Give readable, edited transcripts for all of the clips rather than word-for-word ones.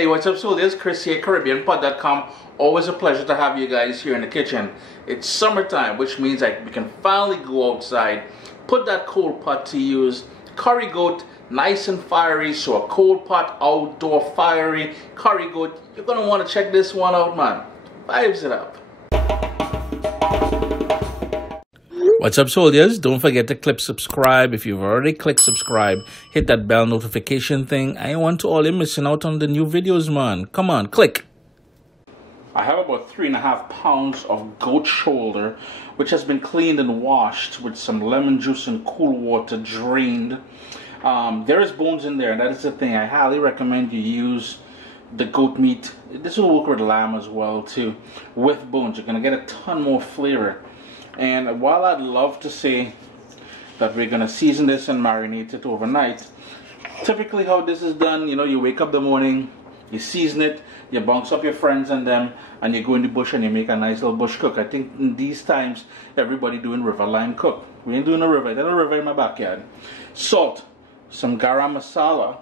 Hey, what's up, soldiers? Chris here, caribbeanpot.com. Always a pleasure to have you guys here in the kitchen. It's summertime, which means we can finally go outside, put that cold pot to use. Curry goat, nice and fiery, so a cold pot, outdoor fiery curry goat. You're gonna want to check this one out, man. Vibes it up. What's up, soldiers? Don't forget to click subscribe. If you've already clicked subscribe, hit that bell notification thing. I want to all you missing out on the new videos, man. Come on, click. I have about 3.5 pounds of goat shoulder, which has been cleaned and washed with some lemon juice and cool water, drained. There is bones in there, and that is the thing. I highly recommend you use the goat meat. This will work with lamb as well too. With bones, you're gonna get a ton more flavor. And while I'd love to say that we're gonna season this and marinate it overnight, typically how this is done, you know, you wake up the morning, you season it, you bounce up your friends and them, and you go in the bush and you make a nice little bush cook. I think in these times, everybody doing river line cook. We ain't doing a river. There's a river in my backyard. Salt, some garam masala,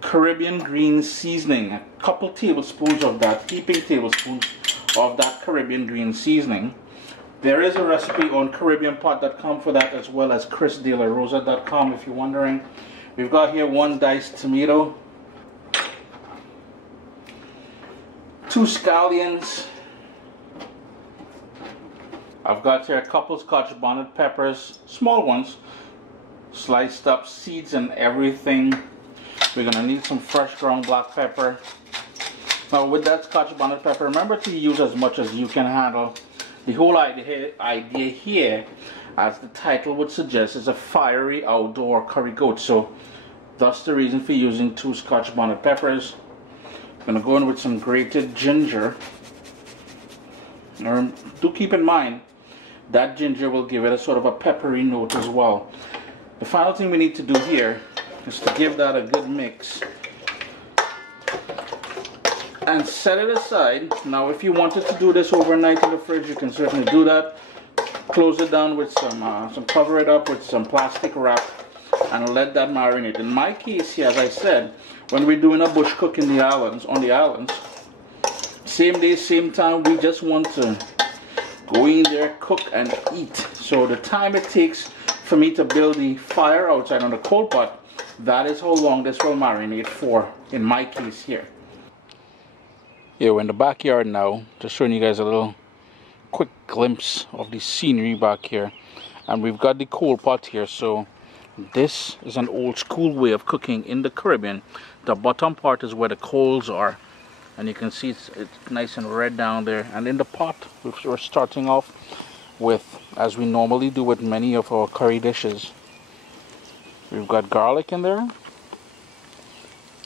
Caribbean green seasoning, a couple tablespoons of that, heaping tablespoons of that Caribbean green seasoning. There is a recipe on caribbeanpot.com for that, as well as chrisdelarosa.com if you're wondering. We've got here 1 diced tomato, 2 scallions. I've got here a couple scotch bonnet peppers, small ones, sliced up, seeds and everything. We're gonna need some fresh ground black pepper. Now with that scotch bonnet pepper, remember to use as much as you can handle. The whole idea here, as the title would suggest, is a fiery outdoor curry goat. So that's the reason for using 2 scotch bonnet peppers. I'm gonna go in with some grated ginger. Do keep in mind that ginger will give it a sort of a peppery note as well. The final thing we need to do here is to give that a good mix and set it aside. Now if you wanted to do this overnight in the fridge, you can certainly do that. Close it down with some cover it up with some plastic wrap and let that marinate. In my case here, as I said, when we're doing a bush cook in the islands, on the islands, same day, same time, we just want to go in there, cook and eat. So the time it takes for me to build the fire outside on the cold pot, that is how long this will marinate for, in my case here. Yeah, we're in the backyard now, just showing you guys a little quick glimpse of the scenery back here. And we've got the cold pot here, so this is an old school way of cooking in the Caribbean. The bottom part is where the coals are, and you can see it's nice and red down there. And in the pot, we're starting off with, as we normally do with many of our curry dishes, we've got garlic in there.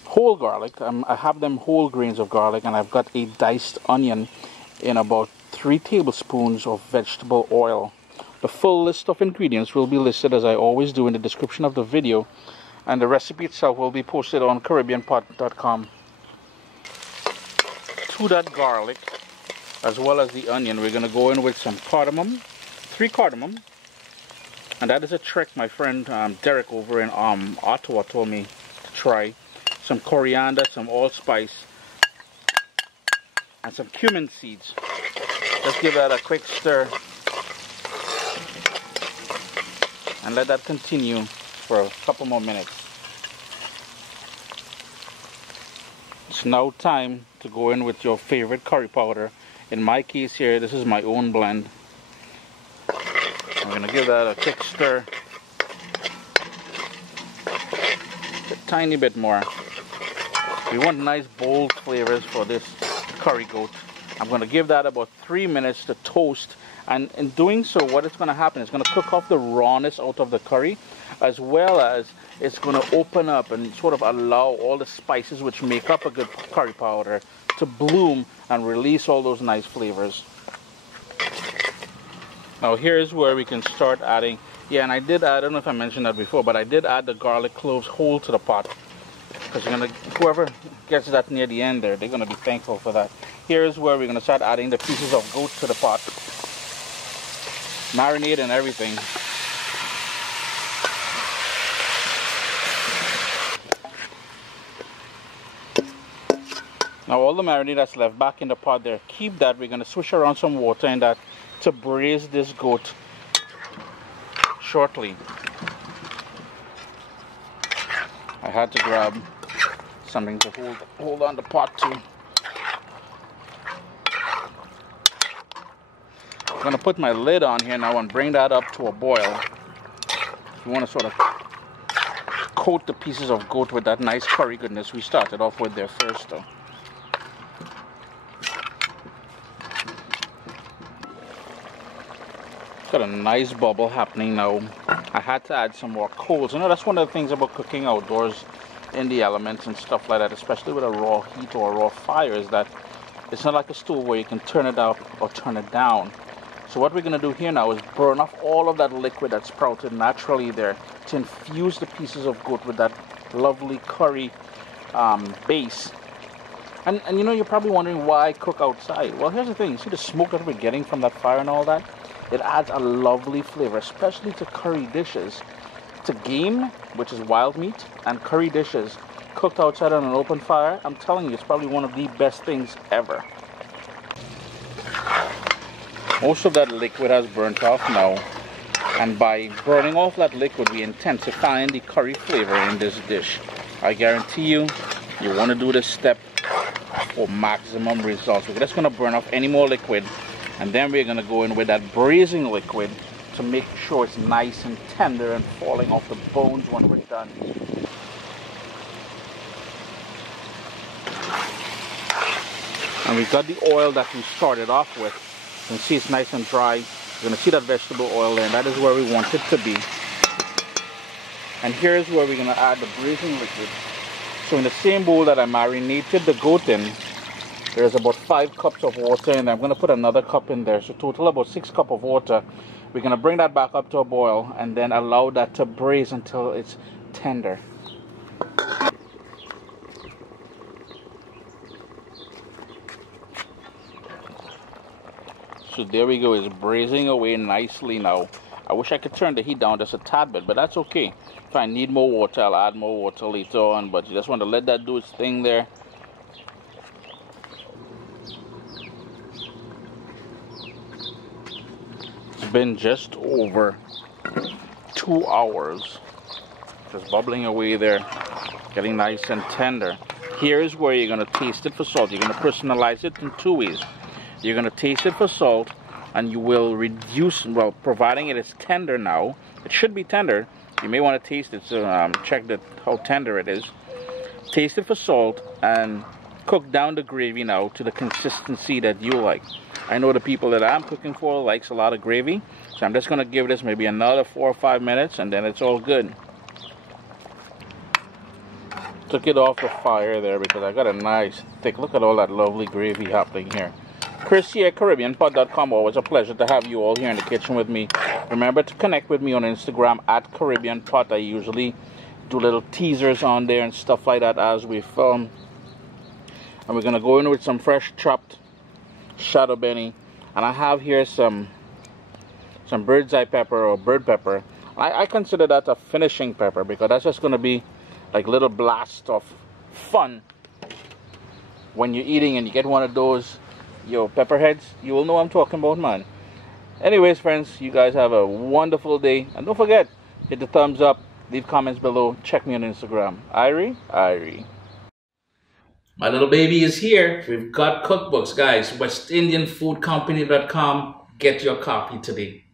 Whole garlic. I have them whole grains of garlic, and I've got a diced onion in about 3 tablespoons of vegetable oil. The full list of ingredients will be listed, as I always do, in the description of the video, and the recipe itself will be posted on caribbeanpot.com. To that garlic, as well as the onion, we're going to go in with some cardamom, 3 cardamom, and that is a trick my friend Derek over in Ottawa told me to try. Some coriander, some allspice, and some cumin seeds. Just give that a quick stir and let that continue for a couple more minutes. It's now time to go in with your favorite curry powder. In my case here, this is my own blend. I'm gonna give that a quick stir, a tiny bit more. We want nice bold flavors for this curry goat. I'm going to give that about 3 minutes to toast, and in doing so, what is going to happen is going to cook off the rawness out of the curry, as well as it's going to open up and sort of allow all the spices which make up a good curry powder to bloom and release all those nice flavors. Now here's where we can start adding, and I don't know if I mentioned that before, but I did add the garlic cloves whole to the pot. Because whoever gets that near the end there, they're going to be thankful for that. Here's where we're going to start adding the pieces of goat to the pot. Marinade and everything. Now all the marinade that's left back in the pot there, keep that. We're going to swish around some water in that to braise this goat shortly. I had to grab something to hold on the pot to. I'm going to put my lid on here now and bring that up to a boil. You want to sort of coat the pieces of goat with that nice curry goodness we started off with there first though. Got a nice bubble happening now. I had to add some more coals. You know, that's one of the things about cooking outdoors in the elements and stuff like that, especially with a raw heat or a raw fire, is that it's not like a stove where you can turn it up or turn it down. So what we're going to do here now is burn off all of that liquid that sprouted naturally there to infuse the pieces of goat with that lovely curry base. And you know, you're probably wondering why cook outside. Well, here's the thing. You see the smoke that we're getting from that fire and all that? It adds a lovely flavor, especially to curry dishes. To game, which is wild meat, and curry dishes cooked outside on an open fire, I'm telling you, it's probably one of the best things ever. Most of that liquid has burnt off now, and by burning off that liquid, we intensify the curry flavor in this dish. I guarantee you, you want to do this step for maximum results. We're just going to burn off any more liquid, and then we're going to go in with that braising liquid to make sure it's nice and tender and falling off the bones when we're done. And we've got the oil that we started off with. You can see it's nice and dry. You're going to see that vegetable oil there, and that is where we want it to be. And here's where we're going to add the braising liquid. So in the same bowl that I marinated the goat in, there's about 5 cups of water in there. I'm going to put another cup in there, so total about 6 cups of water. We're going to bring that back up to a boil and then allow that to braise until it's tender. So there we go, it's braising away nicely now. I wish I could turn the heat down just a tad bit, but that's okay. If I need more water, I'll add more water later on, but you just want to let that do its thing there. It's been just over 2 hours. Just bubbling away there, getting nice and tender. Here's where you're going to taste it for salt. You're going to personalize it in 2 ways. You're going to taste it for salt, and you will reduce, well, providing it is tender now. It should be tender. You may want to taste it, so check how tender it is. Taste it for salt, and cook down the gravy now to the consistency that you like. I know the people that I'm cooking for likes a lot of gravy, so I'm just going to give this maybe another 4 or 5 minutes, and then it's all good. Took it off the fire there because I got a nice thick, look at all that lovely gravy happening here. Chris here at caribbeanpot.com. Always a pleasure to have you all here in the kitchen with me. Remember to connect with me on Instagram at caribbeanpot. I usually do little teasers on there and stuff like that as we film. And we're going to go in with some fresh chopped shado beni. And I have here some bird's eye pepper or bird pepper. I consider that a finishing pepper because that's just going to be like little blast of fun when you're eating and you get one of those pepper heads. You will know what I'm talking about, man. Anyways, friends, you guys have a wonderful day, and don't forget, hit the thumbs up, leave comments below, check me on Instagram. Irie. My little baby is here. We've got cookbooks, guys. WestIndianFoodCompany.com. Get your copy today.